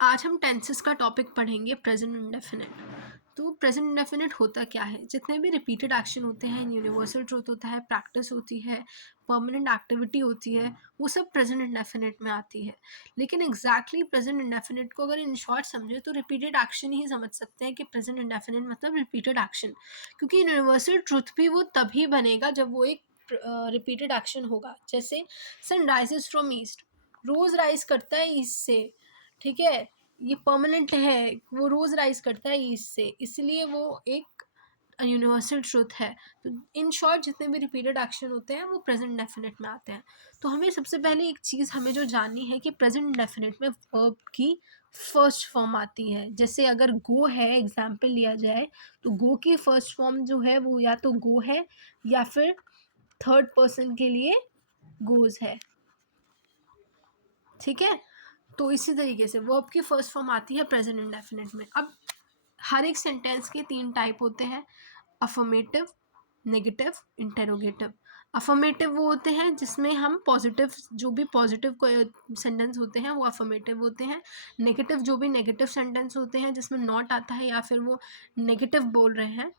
आज हम टेंसेस का टॉपिक पढ़ेंगे प्रेजेंट इंडेफिनिट। तो प्रेजेंट इंडेफिनिट होता क्या है? जितने भी रिपीटेड एक्शन होते हैं, यूनिवर्सल ट्रूथ होता है, प्रैक्टिस होती है, परमानेंट एक्टिविटी होती है, वो सब प्रेजेंट इंडेफिनिट में आती है। लेकिन एग्जैक्टली प्रेजेंट इंडेफिनिट को अगर इन शॉर्ट समझे तो रिपीटेड एक्शन ही समझ सकते हैं कि प्रेजेंट इंडेफिनिट मतलब रिपीटेड एक्शन, क्योंकि यूनिवर्सल ट्रूथ भी वो तभी बनेगा जब वो एक रिपीटेड एक्शन होगा। जैसे सन राइजेस फ्रॉम ईस्ट, रोज राइज करता है ईस्ट से, ठीक है, ये परमानेंट है, वो रोज राइज करता है ईस्ट से, इसलिए वो एक यूनिवर्सल ट्रूथ है। तो इन शॉर्ट जितने भी रिपीटेड एक्शन होते हैं वो प्रेजेंट डेफिनेट में आते हैं। तो हमें सबसे पहले एक चीज़ हमें जो जाननी है कि प्रेजेंट डेफिनेट में वर्ब की फर्स्ट फॉर्म आती है। जैसे अगर गो है, एग्जाम्पल लिया जाए, तो गो की फर्स्ट फॉर्म जो है वो या तो गो है या फिर थर्ड पर्सन के लिए गोज है, ठीक है। तो इसी तरीके से वर्ब की फर्स्ट फॉर्म आती है प्रेजेंट इंडेफिनिट में। अब हर एक सेंटेंस के 3 टाइप होते हैं, अफर्मेटिव, नेगेटिव, इंटेरोगेटिव। अफर्मेटिव वो होते हैं जिसमें हम पॉजिटिव, जो भी पॉजिटिव सेंटेंस होते हैं वो अफर्मेटिव होते हैं। नेगेटिव जो भी नेगेटिव सेंटेंस होते हैं जिसमें नॉट आता है या फिर वो नेगेटिव बोल रहे हैं,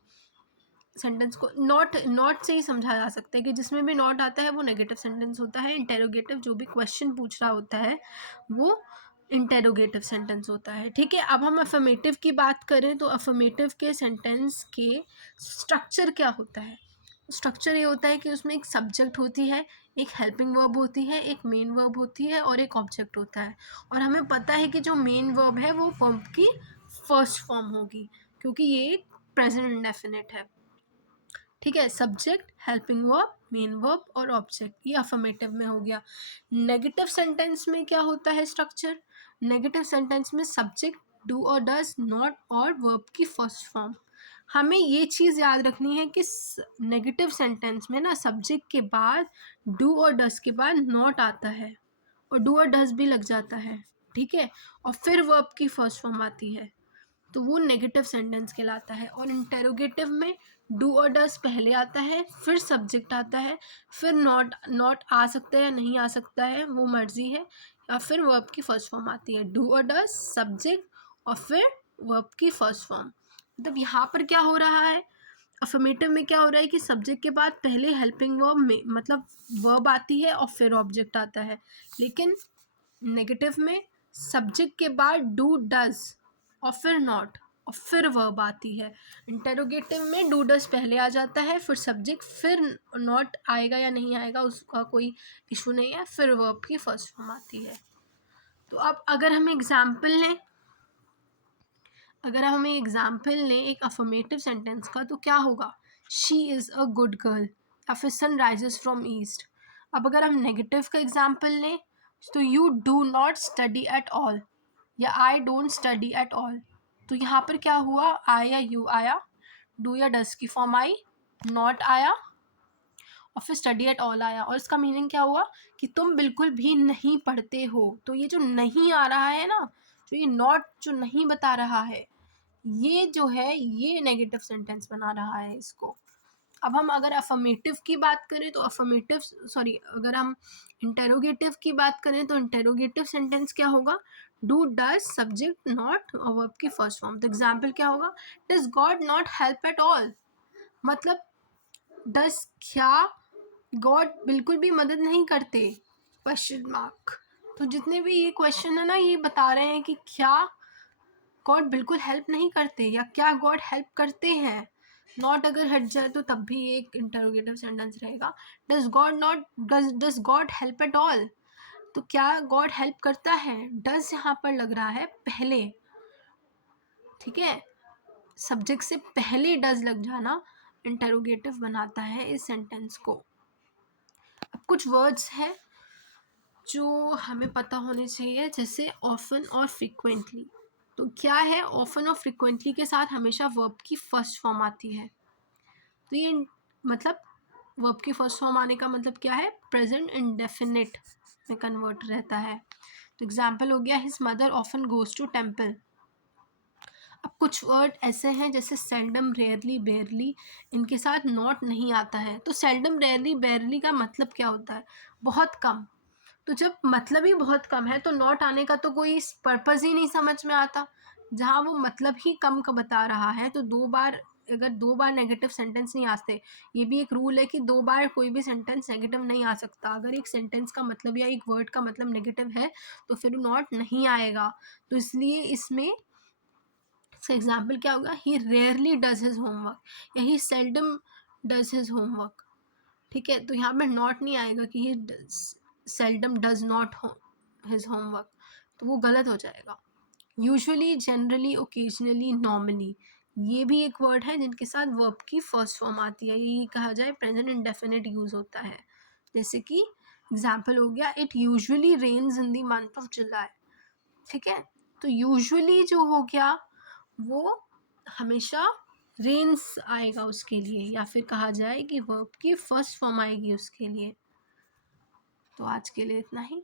सेंटेंस को नॉट से ही समझा जा सकता है कि जिसमें भी नॉट आता है वो नेगेटिव सेंटेंस होता है। इंटेरोगेटिव जो भी क्वेश्चन पूछ रहा होता है वो इंटेरोगेटिव सेंटेंस होता है, ठीक है। अब हम अफर्मेटिव की बात करें तो अफर्मेटिव के सेंटेंस के स्ट्रक्चर क्या होता है? स्ट्रक्चर ये होता है कि उसमें एक सब्जेक्ट होती है, एक हेल्पिंग वर्ब होती है, एक मेन वर्ब होती है और एक ऑब्जेक्ट होता है। और हमें पता है कि जो मेन वर्ब है वो वर्ब की फर्स्ट फॉर्म होगी, क्योंकि ये एक प्रेजेंट इंडेफिनिट है, ठीक है। Subject, helping verb, main verb और ऑब्जेक्ट, ये अफर्मेटिव में हो गया। नेगेटिव सेंटेंस में क्या होता है स्ट्रक्चर? नेगेटिव सेंटेंस में सब्जेक्ट, डू और डज, नॉट और वर्ब की फर्स्ट फॉर्म। हमें ये चीज़ याद रखनी है कि नेगेटिव सेंटेंस में ना सब्जेक्ट के बाद डू और डज के बाद नॉट आता है और डू और डज भी लग जाता है, ठीक है, और फिर वर्ब की फर्स्ट फॉर्म आती है, तो वो नेगेटिव सेंटेंस कहलाता है। और इंटेरोगेटिव में डू और डज पहले आता है, फिर सब्जेक्ट आता है, फिर नॉट आ सकता है या नहीं आ सकता है वो मर्जी है, या फिर वर्ब की फर्स्ट फॉर्म आती है। डू और डज, सब्जेक्ट और फिर वर्ब की फर्स्ट फॉर्म। मतलब यहाँ पर क्या हो रहा है, अफर्मेटिव में क्या हो रहा है कि सब्जेक्ट के बाद पहले हेल्पिंग वर्ब में मतलब वर्ब आती है और फिर ऑब्जेक्ट आता है। लेकिन नेगेटिव में सब्जेक्ट के बाद डू डज और फिर नॉट और फिर वर्ब आती है। इंटेरोगेटिव में डू डज पहले आ जाता है, फिर सब्जेक्ट, फिर नॉट आएगा या नहीं आएगा उसका कोई इशू नहीं है, फिर वर्ब की फर्स्ट फॉर्म आती है। तो अब अगर हम एग्जाम्पल लें एक अफर्मेटिव सेंटेंस का, तो क्या होगा? She is a good girl या फिर सन राइजेस फ्रॉम ईस्ट। अब अगर हम नेगेटिव का एग्जाम्पल लें तो you do not study at all या I don't study at all. तो यहाँ पर क्या हुआ? आई या यू आया, डू या डस की फॉर्म आई, नॉट आया और फिर स्टडी एट ऑल आया। और इसका मीनिंग क्या हुआ कि तुम बिल्कुल भी नहीं पढ़ते हो। तो ये जो नहीं आ रहा है ना, जो ये नॉट जो नहीं बता रहा है, ये जो है ये नेगेटिव सेंटेंस बना रहा है इसको। अब हम अगर अफर्मेटिव की बात करें तो अगर हम इंटेरोगेटिव की बात करें तो इंटेरोगेटिव सेंटेंस क्या होगा? डू डज, सब्जेक्ट, नॉट और वर्ब की फर्स्ट फॉर्म। तो एग्जाम्पल क्या होगा? Does God not help at all, मतलब डज क्या गॉड बिल्कुल भी मदद नहीं करते, क्वेश्चन मार्क। तो जितने भी ये क्वेश्चन है ना, ये बता रहे हैं कि क्या गॉड बिल्कुल हेल्प नहीं करते या क्या गॉड हेल्प करते हैं। नॉट अगर हट जाए तो तब भी एक इंटरोगेटिव सेंटेंस रहेगा। Does God help at all, तो क्या गॉड हेल्प करता है? डज यहाँ पर लग रहा है पहले, ठीक है, सब्जेक्ट से पहले डज लग जाना इंटरोगेटिव बनाता है इस सेंटेंस को। अब कुछ वर्ड्स हैं जो हमें पता होने चाहिए, जैसे ऑफन और फ्रीक्वेंटली। तो क्या है? ऑफन और फ्रीक्वेंटली के साथ हमेशा वर्ब की फर्स्ट फॉर्म आती है। तो ये मतलब वर्ब की फर्स्ट फॉर्म आने का मतलब क्या है? प्रेजेंट इंडेफिनिट में कन्वर्ट रहता है। तो एग्जाम्पल हो गया his mother often goes to temple. अब कुछ वर्ड ऐसे हैं जैसे सेल्डम, रेयरली, बेयरली, इनके साथ नॉट नहीं आता है। तो सेल्डम, रेयरली, बेयरली का मतलब क्या होता है? बहुत कम। तो जब मतलब ही बहुत कम है तो नॉट आने का तो कोई पर्पज़ ही नहीं समझ में आता। जहाँ वो मतलब ही कम का बता रहा है तो 2 बार, अगर 2 बार नेगेटिव सेंटेंस नहीं आते, ये भी एक रूल है कि 2 बार कोई भी सेंटेंस नेगेटिव नहीं आ सकता। अगर एक सेंटेंस का मतलब या एक वर्ड का मतलब नेगेटिव है तो फिर नॉट नहीं आएगा। तो इसलिए इसमें इसका एग्जाम्पल क्या होगा, he rarely does his homework या he seldom does his homework. ठीक है, तो यहाँ पे नॉट नहीं आएगा कि he seldom does not his homework, तो वो गलत हो जाएगा। यूजुअली, जनरली, ओकेजनली, नॉर्मली, ये भी एक वर्ड है जिनके साथ वर्ब की फर्स्ट फॉर्म आती है। ये कहा जाए प्रेजेंट इंडेफिनिट यूज होता है। जैसे कि एग्जाम्पल हो गया, it usually rains in the month of July. ठीक है, तो यूजुअली जो हो गया वो हमेशा रेन्स आएगा उसके लिए, या फिर कहा जाए कि वर्ब की फर्स्ट फॉर्म आएगी उसके लिए। तो आज के लिए इतना ही।